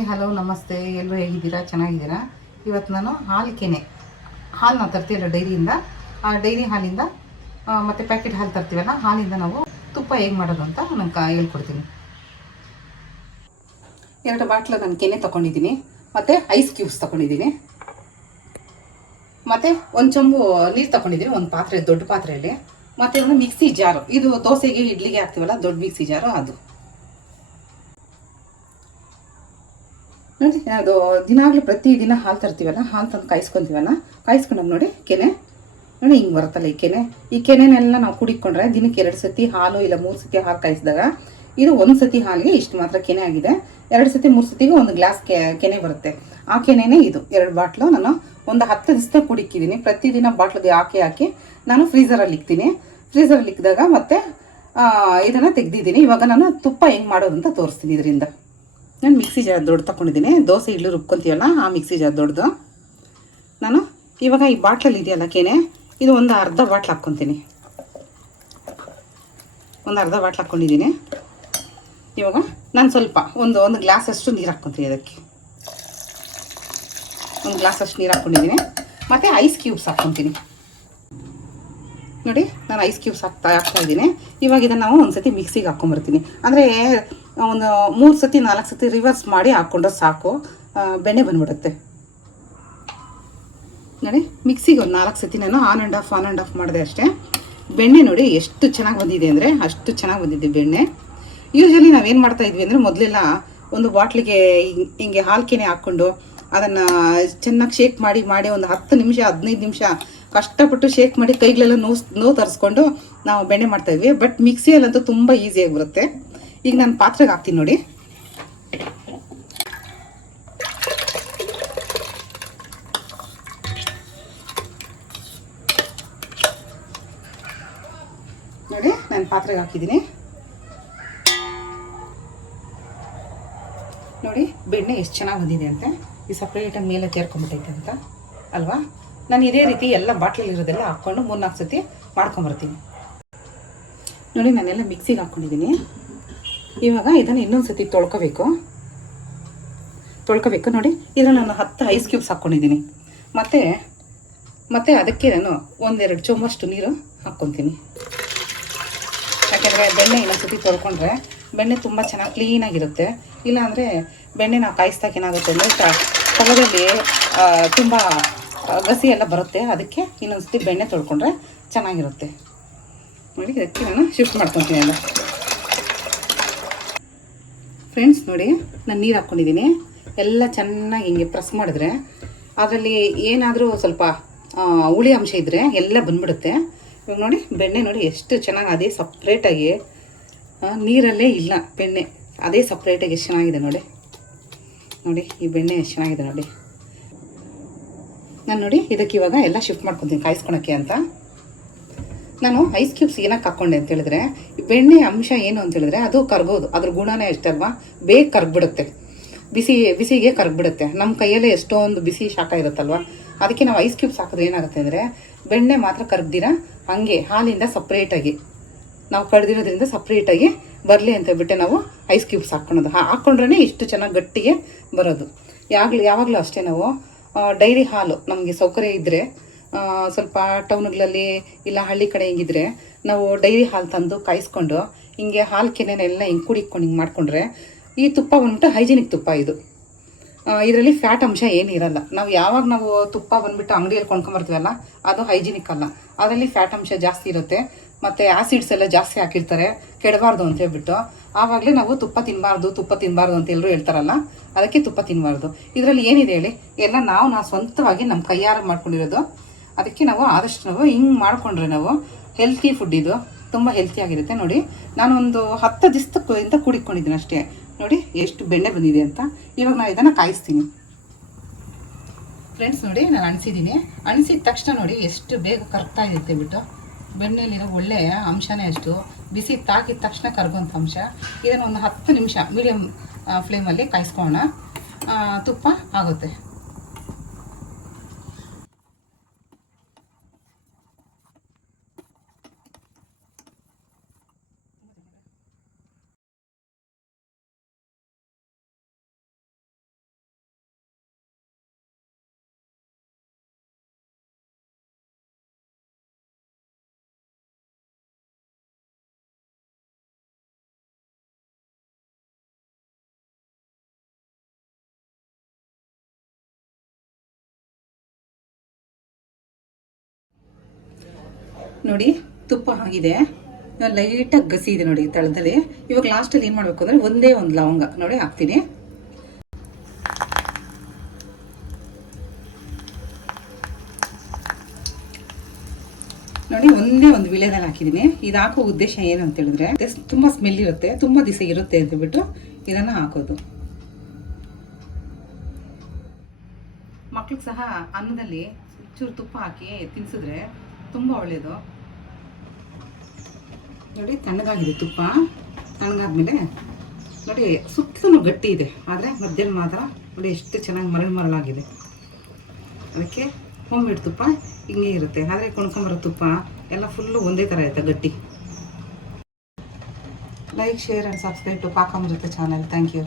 Hi hello ನಮಸ್ತೆ, ಎಲ್ಲರೂ ಹೇಗಿದ್ದೀರಾ? ಚೆನ್ನಾಗಿದ್ದೀರಾ? ಇವತ್ತು ನಾನು ಹಾಲನ್ನ ತರ್ತೀವಲ್ಲ ಡೈರಿಯಿಂದ, ಆ ಡೈರಿ ಹಾಲಿಂದ ಮತ್ತು ಪ್ಯಾಕೆಟ್ ಹಾಲು ತರ್ತೀವಲ್ಲ, ಹಾಲಿಂದ ನಾವು ತುಪ್ಪ ಹೇಗೆ ಮಾಡೋದು ಅಂತ ನಾನು ಹೇಳ್ಕೊಡ್ತೀನಿ. 2 ಬಾಟ್ಲು ನಾನು ಕೆನೆ ತೊಗೊಂಡಿದ್ದೀನಿ, ಮತ್ತು ಐಸ್ ಕ್ಯೂಬ್ಸ್ ತೊಗೊಂಡಿದ್ದೀನಿ, ಮತ್ತು 1 ಚೊಂಬು ನೀರು ತೊಗೊಂಡಿದ್ದೀನಿ, ಒಂದು ಪಾತ್ರೆ, ದೊಡ್ಡ ಪಾತ್ರೆಯಲ್ಲಿ, ಮತ್ತು ಒಂದು ಮಿಕ್ಸಿ ಜಾರು, ಇದು ದೋಸೆಗೆ ಇಡ್ಲಿಗೆ ಹಾಕ್ತೀವಲ್ಲ ದೊಡ್ಡ ಮಿಕ್ಸಿ ಜಾರು ಅದು. ನೋಡಿ, ಅದು ದಿನಾಗಲೂ ಪ್ರತಿದಿನ ಹಾಲು ತರ್ತೀವಲ್ಲ, ಹಾಲು ತಂದು ಕಾಯಿಸ್ಕೊಂಡಾಗ ನೋಡಿ ಕೆನೆ ನೋಡಿ ಹಿಂಗೆ ಬರುತ್ತಲ್ಲ ಈ ಕೆನೆನೆಲ್ಲ ನಾವು ಕುಡಿಕೊಂಡ್ರೆ ದಿನಕ್ಕೆ 2 ಸತಿ ಹಾಲು ಇಲ್ಲ 3 ಸತಿ ಹಾಲು ಕಾಯಿಸಿದಾಗ ಇದು 1 ಸತಿ ಹಾಲಿಗೆ ಇಷ್ಟು ಮಾತ್ರ ಕೆನೆ ಆಗಿದೆ. 2 ಸತಿ 3 ಸತಿಗೆ 1 ಗ್ಲಾಸ್ ಕೆನೆ ಬರುತ್ತೆ. ಆ ಕೆನೆನೇ ಇದು 2 ಬಾಟ್ಲು ನಾನು ಒಂದು 10 ದಿವಸ ಕುಡಿಕ್ಕಿದ್ದೀನಿ. ಪ್ರತಿದಿನ ಬಾಟ್ಲಿಗೆ ಹಾಕಿ ನಾನು ಫ್ರೀಝರಲ್ಲಿ ಇಕ್ಕಿದಾಗ ಮತ್ತೆ ಇದನ್ನು ತೆಗೆದಿದ್ದೀನಿ. ಇವಾಗ ನಾನು ತುಪ್ಪ ಹೆಂಗೆ ಮಾಡೋದು ಅಂತ ತೋರಿಸ್ತೀನಿ. ಇದರಿಂದ ನಾನು ಮಿಕ್ಸಿ ಜಾರ್ ದೊಡ್ಡ ತಗೊಂಡಿದ್ದೀನಿ, ದೋಸೆ ಇಡ್ಲಿ ರುಬ್ಕೊತೀವಲ್ಲ ಆ ಮಿಕ್ಸಿ ಜಾರ್ ದೊಡ್ಡದು. ನಾನು ಇವಾಗ ಈ ಬಾಟ್ಲಲ್ಲಿ ಇದೆಯಲ್ಲ ಕೆನೆ, ಇದು ಒಂದು ಅರ್ಧ ಬಾಟ್ಲು ಹಾಕ್ಕೊತೀನಿ. ಒಂದು ಅರ್ಧ ಬಾಟ್ಲು ಹಾಕ್ಕೊಂಡಿದ್ದೀನಿ. ಇವಾಗ ನಾನು ಸ್ವಲ್ಪ ಒಂದು ಗ್ಲಾಸಷ್ಟು ನೀರು ಹಾಕ್ಕೊತೀನಿ. ಅದಕ್ಕೆ 1 ಗ್ಲಾಸಷ್ಟು ನೀರು ಹಾಕ್ಕೊಂಡಿದ್ದೀನಿ, ಮತ್ತು ಐಸ್ ಕ್ಯೂಬ್ಸ್ ಹಾಕ್ಕೊತೀನಿ. ನೋಡಿ, ನಾನು ಐಸ್ ಕ್ಯೂಬ್ಸ್ ಹಾಕ್ತಾಯಿದ್ದೀನಿ. ಇವಾಗ ಇದನ್ನು ನಾವು ಒಂದು ಸತಿ ಮಿಕ್ಸಿಗೆ ಹಾಕ್ಕೊಂಬರ್ತೀನಿ. ಅಂದರೆ ಒಂದು 3 ಸತಿ 4 ಸತಿ ರಿವರ್ಸ್ ಮಾಡಿ ಹಾಕ್ಕೊಂಡ್ರೆ ಸಾಕು, ಬೆಣ್ಣೆ ಬಂದ್ಬಿಡುತ್ತೆ. ನೋಡಿ, ಮಿಕ್ಸಿಗೆ ಒಂದು 4 ಸತಿ ನಾನು ಆನ್ ಆ್ಯಂಡ್ ಆಫ್ ಮಾಡಿದೆ ಅಷ್ಟೇ. ಬೆಣ್ಣೆ ನೋಡಿ ಎಷ್ಟು ಚೆನ್ನಾಗಿ ಬಂದಿದೆ ಅಂದರೆ ಅಷ್ಟು ಚೆನ್ನಾಗಿ ಬಂದಿದೆ ಬೆಣ್ಣೆ. ಯೂಶ್ವಲಿ ನಾವೇನು ಮಾಡ್ತಾಯಿದ್ವಿ ಅಂದರೆ, ಮೊದಲೆಲ್ಲ ಒಂದು ಬಾಟ್ಲಿಗೆ ಹಿಂಗೆ ಹಾಲು ಕೆನೆ ಹಾಕ್ಕೊಂಡು ಅದನ್ನು ಚೆನ್ನಾಗಿ ಶೇಕ್ ಮಾಡಿ ಒಂದು 10 ನಿಮಿಷ 15 ನಿಮಿಷ ಕಷ್ಟಪಟ್ಟು ಶೇಕ್ ಮಾಡಿ ಕೈಗಳೆಲ್ಲ ನೋವು ತರಿಸ್ಕೊಂಡು ನಾವು ಬೆಣ್ಣೆ ಮಾಡ್ತಾಯಿದ್ವಿ. ಬಟ್ ಮಿಕ್ಸಿಯಲ್ಲಂತೂ ತುಂಬ ಈಸಿಯಾಗಿ ಬರುತ್ತೆ. ಈಗ ನಾನು ಪಾತ್ರೆಗೆ ಹಾಕ್ತೀನಿ ನೋಡಿ. ನೋಡಿ, ನಾನು ಪಾತ್ರೆಗೆ ಹಾಕಿದ್ದೀನಿ. ನೋಡಿ, ಬೆಣ್ಣೆ ಎಷ್ಟು ಚೆನ್ನಾಗಿ ಬಂದಿದೆ ಅಂತ. ಈ ಸಪ್ರೇಟಾಗಿ ಮೇಲೆ ತೇರ್ಕೊಂಡ್ಬಿಟ್ಟೈತೆ ಅಂತ ಅಲ್ವಾ? ನಾನು ಇದೇ ರೀತಿ ಎಲ್ಲ ಬಾಟ್ಲಲ್ಲಿರೋದೆಲ್ಲ ಹಾಕ್ಕೊಂಡು 3-4 ಸತಿ ಮಾಡ್ಕೊಂಬರ್ತೀನಿ. ನೋಡಿ, ನಾನೆಲ್ಲ ಮಿಕ್ಸಿಗೆ ಹಾಕ್ಕೊಂಡಿದ್ದೀನಿ. ಇವಾಗ ಇದನ್ನು ಇನ್ನೊಂದು ಸತಿ ತೊಳ್ಕೊಬೇಕು. ನೋಡಿ, ಇದನ್ನು ನಾನು 10 ಐಸ್ ಕ್ಯೂಬ್ಸ್ ಹಾಕ್ಕೊಂಡಿದ್ದೀನಿ. ಮತ್ತು ಅದಕ್ಕೆ ನಾನು 1-2 ಚೊಂಬಷ್ಟು ನೀರು ಹಾಕ್ಕೊತೀನಿ. ಯಾಕೆಂದರೆ ಬೆಣ್ಣೆ ಇನ್ನೊಂದು ಸತಿ ತೊಳ್ಕೊಂಡ್ರೆ ಬೆಣ್ಣೆ ತುಂಬ ಚೆನ್ನಾಗಿ ಕ್ಲೀನಾಗಿರುತ್ತೆ. ಇಲ್ಲಾಂದರೆ ಬೆಣ್ಣೆ ನಾವು ಕಾಯಿಸ್ದಾಗ ಏನಾಗುತ್ತೆ ಅಂದರೆ ತವದಲ್ಲಿ ತುಂಬ ಗಸಿ ಎಲ್ಲ ಬರುತ್ತೆ. ಅದಕ್ಕೆ ಇನ್ನೊಂದು ಸತಿ ಬೆಣ್ಣೆ ತೊಳ್ಕೊಂಡ್ರೆ ಚೆನ್ನಾಗಿರುತ್ತೆ. ನೋಡಿ, ಇದಕ್ಕೆ ನಾನು ಶಿಫ್ಟ್ ಮಾಡ್ಕೊತೀನಿ ಎಲ್ಲ. ಫ್ರೆಂಡ್ಸ್ ನೋಡಿ, ನಾನು ನೀರು ಹಾಕ್ಕೊಂಡಿದ್ದೀನಿ. ಎಲ್ಲ ಚೆನ್ನಾಗಿ ಹಿಂಗೆ ಪ್ರೆಸ್ ಮಾಡಿದ್ರೆ ಅದರಲ್ಲಿ ಏನಾದರೂ ಸ್ವಲ್ಪ ಹುಳಿ ಅಂಶ ಇದ್ದರೆ ಎಲ್ಲ ಬಂದ್ಬಿಡುತ್ತೆ. ಇವಾಗ ನೋಡಿ, ಬೆಣ್ಣೆ ನೋಡಿ ಎಷ್ಟು ಚೆನ್ನಾಗಿ ಅದೇ ಸಪ್ರೇಟಾಗಿ ನೀರಲ್ಲೇ ಇಲ್ಲ ಬೆಣ್ಣೆ, ಅದೇ ಸಪ್ರೇಟಾಗಿ ಎಷ್ಟು ಚೆನ್ನಾಗಿದೆ ನೋಡಿ. ಈ ಬೆಣ್ಣೆ ಎಷ್ಟು ಚೆನ್ನಾಗಿದೆ ನೋಡಿ. ನಾನು ನೋಡಿ ಇದಕ್ಕೆ ಇವಾಗ ಎಲ್ಲ ಶಿಫ್ಟ್ ಮಾಡ್ಕೊತೀನಿ ಕಾಯಿಸ್ಕೊಳಕ್ಕೆ ಅಂತ. ನಾನು ಐಸ್ ಕ್ಯೂಬ್ಸ್ ಏನಕ್ಕೆ ಹಾಕ್ಕೊಂಡೆ ಅಂತ ಹೇಳಿದ್ರೆ, ಬೆಣ್ಣೆ ಅಂಶ ಏನು ಅಂತ ಹೇಳಿದ್ರೆ ಅದು ಕರಗೋದು, ಅದ್ರ ಗುಣನೇ ಎಷ್ಟಲ್ವಾ, ಬೇಗ ಕರಗ್ಬಿಡುತ್ತೆ. ಬಿಸಿಗೆ ಕರಗ್ಬಿಡುತ್ತೆ. ನಮ್ಮ ಕೈಯಲ್ಲೇ ಎಷ್ಟೊಂದು ಬಿಸಿ ಶಾಖ ಇರುತ್ತಲ್ವ, ಅದಕ್ಕೆ ನಾವು ಐಸ್ ಕ್ಯೂಬ್ಸ್ ಹಾಕಿದ್ರೆ ಏನಾಗುತ್ತೆ ಅಂದರೆ ಬೆಣ್ಣೆ ಮಾತ್ರ ಕರಗ್ದಿರ ಹಾಗೆ ಹಾಲಿಂದ ಸಪ್ರೇಟಾಗಿ ನಾವು ಕಡ್ದಿರೋದ್ರಿಂದ ಸಪ್ರೇಟಾಗಿ ಬರಲಿ ಅಂತ ಹೇಳ್ಬಿಟ್ಟೆ ನಾವು ಐಸ್ ಕ್ಯೂಬ್ಸ್ ಹಾಕ್ಕೊಂಡ್ರೆ ಇಷ್ಟು ಚೆನ್ನಾಗಿ ಗಟ್ಟಿಗೆ ಬರೋದು. ಯಾವಾಗಲೂ ಅಷ್ಟೇ, ನಾವು ಡೈರಿ ಹಾಲು ನಮಗೆ ಸೌಕರ್ಯ ಇದ್ದರೆ, ಸ್ವಲ್ಪ ಟೌನ್ಗಳಲ್ಲಿ ಇಲ್ಲ ಹಳ್ಳಿ ಕಡೆ ಹಿಂಗಿದ್ರೆ ನಾವು ಡೈರಿ ಹಾಲು ತಂದು ಕಾಯಿಸ್ಕೊಂಡು ಹಿಂಗೆ ಹಾಲು ಕೆನೆನೆಲ್ಲ ಹಿಂಗೆ ಕುಡಿಕೊಂಡು ಹಿಂಗೆ ಮಾಡಿಕೊಂಡ್ರೆ ಈ ತುಪ್ಪ ಬಂದ್ಬಿಟ್ಟು ಹೈಜಿನಿಕ್ ತುಪ್ಪ ಇದು. ಇದರಲ್ಲಿ ಫ್ಯಾಟ್ ಅಂಶ ಏನಿರಲ್ಲ. ನಾವು ತುಪ್ಪ ಬಂದುಬಿಟ್ಟು ಅಂಗಡಿಯಲ್ಲಿ ಕೊಂಡ್ಕೊಂಬರ್ತೀವಲ್ಲ ಅದು ಹೈಜಿನಿಕ್ ಅಲ್ಲ. ಅದರಲ್ಲಿ ಫ್ಯಾಟ್ ಅಂಶ ಜಾಸ್ತಿ ಇರುತ್ತೆ, ಮತ್ತು ಆ್ಯಸಿಡ್ಸ್ ಎಲ್ಲ ಜಾಸ್ತಿ ಹಾಕಿರ್ತಾರೆ, ಕೆಡಬಾರ್ದು ಅಂತ ಹೇಳ್ಬಿಟ್ಟು. ಆವಾಗಲೇ ನಾವು ತುಪ್ಪ ತಿನ್ನಬಾರ್ದು ಅಂತ ಎಲ್ಲರೂ ಹೇಳ್ತಾರಲ್ಲ, ಅದಕ್ಕೆ ತುಪ್ಪ ತಿನ್ನಬಾರ್ದು. ಇದರಲ್ಲಿ ಏನಿದೆ ಹೇಳಿ, ಎಲ್ಲ ನಾವು ಸ್ವಂತವಾಗಿ ನಮ್ಮ ಕೈಯಾರ ಮಾಡ್ಕೊಂಡಿರೋದು. ಅದಕ್ಕೆ ನಾವು ಆದಷ್ಟು ಹಿಂಗೆ ಮಾಡಿಕೊಂಡ್ರೆ ನಾವು ಹೆಲ್ತಿ ಫುಡ್, ಇದು ತುಂಬ ಹೆಲ್ತಿಯಾಗಿರುತ್ತೆ. ನೋಡಿ, ನಾನು ಒಂದು 10 ದಿವಸದಿಂದ ಕುಡಿಕೊಂಡಿದ್ದೀನಿ ಅಷ್ಟೇ. ನೋಡಿ ಎಷ್ಟು ಬೆಣ್ಣೆ ಬಂದಿದೆ ಅಂತ. ಇವಾಗ ನಾನು ಇದನ್ನು ಕಾಯಿಸ್ತೀನಿ. ಫ್ರೆಂಡ್ಸ್ ನೋಡಿ, ನಾನು ಅಣಿಸಿದ ತಕ್ಷಣ ನೋಡಿ ಎಷ್ಟು ಬೇಗ ಕರ್ಗ್ತಾ ಇದೆ ಬಿಟ್ಟು. ಬೆಣ್ಣೆಲಿರೋ ಒಳ್ಳೆಯ ಅಂಶನೇ ಅಷ್ಟು, ಬಿಸಿ ತಾಕಿದ ತಕ್ಷಣ ಕರಗುವಂಥ ಅಂಶ. ಇದನ್ನು ಒಂದು 10 ನಿಮಿಷ ಮೀಡಿಯಮ್ ಫ್ಲೇಮಲ್ಲಿ ಕಾಯಿಸ್ಕೊಳ್ಳೋಣ, ತುಪ್ಪ ಆಗುತ್ತೆ. ನೋಡಿ ತುಪ್ಪ ಆಗಿದೆ, ಲೈಟಾಗಿ ಗಸಿ ಇದೆ ನೋಡಿ ತಳದಲ್ಲಿ. ಇವಾಗ ಲಾಸ್ಟಲ್ಲಿ ಏನು ಮಾಡಬೇಕು ಅಂದರೆ ಒಂದೇ ಒಂದು ಲವಂಗ ನೋಡಿ ಹಾಕ್ತೀನಿ. ನೋಡಿ ಒಂದೇ ಒಂದು ವಿಳೆದಲ್ಲಿ ಹಾಕಿದ್ದೀನಿ. ಇದು ಹಾಕೋ ಉದ್ದೇಶ ಏನು ಅಂತ ಹೇಳಿದ್ರೆ ತುಂಬ ಸ್ಮೆಲ್ ಇರುತ್ತೆ, ತುಂಬ ದಿವಸ ಇರುತ್ತೆ ಅಂತ ಬಿಟ್ಟು ಇದನ್ನು ಹಾಕೋದು. ಮಕ್ಳಿಗೆ ಸಹ ಅನ್ನದಲ್ಲಿ ಚೂರು ತುಪ್ಪ ಹಾಕಿ ತಿನ್ಸಿದ್ರೆ ತುಂಬ ಒಳ್ಳೆಯದು. ನೋಡಿ ತಣ್ಣಗಾಗಿದೆ ತುಪ್ಪ. ತಣ್ಣಗಾದ್ಮೇಲೆ ನೋಡಿ ಸುತ್ತಲೂ ಗಟ್ಟಿ ಇದೆ, ಆದರೆ ಮಧ್ಯದಲ್ಲಿ ಮಾತ್ರ ನೋಡಿ ಎಷ್ಟು ಚೆನ್ನಾಗಿ ಮರಳಾಗಿದೆ. ಅದಕ್ಕೆ ಹೋಮ್ಮೇಡ್ ತುಪ್ಪ ಹಿಂಗೆ ಇರುತ್ತೆ, ಆದರೆ ಕೊಂಡ್ಕೊಂಬರೋ ತುಪ್ಪ ಎಲ್ಲ ಫುಲ್ಲು ಒಂದೇ ಥರ ಇರುತ್ತೆ ಗಟ್ಟಿ. Like, share and subscribe to Paka Amrutha channel. Thank you.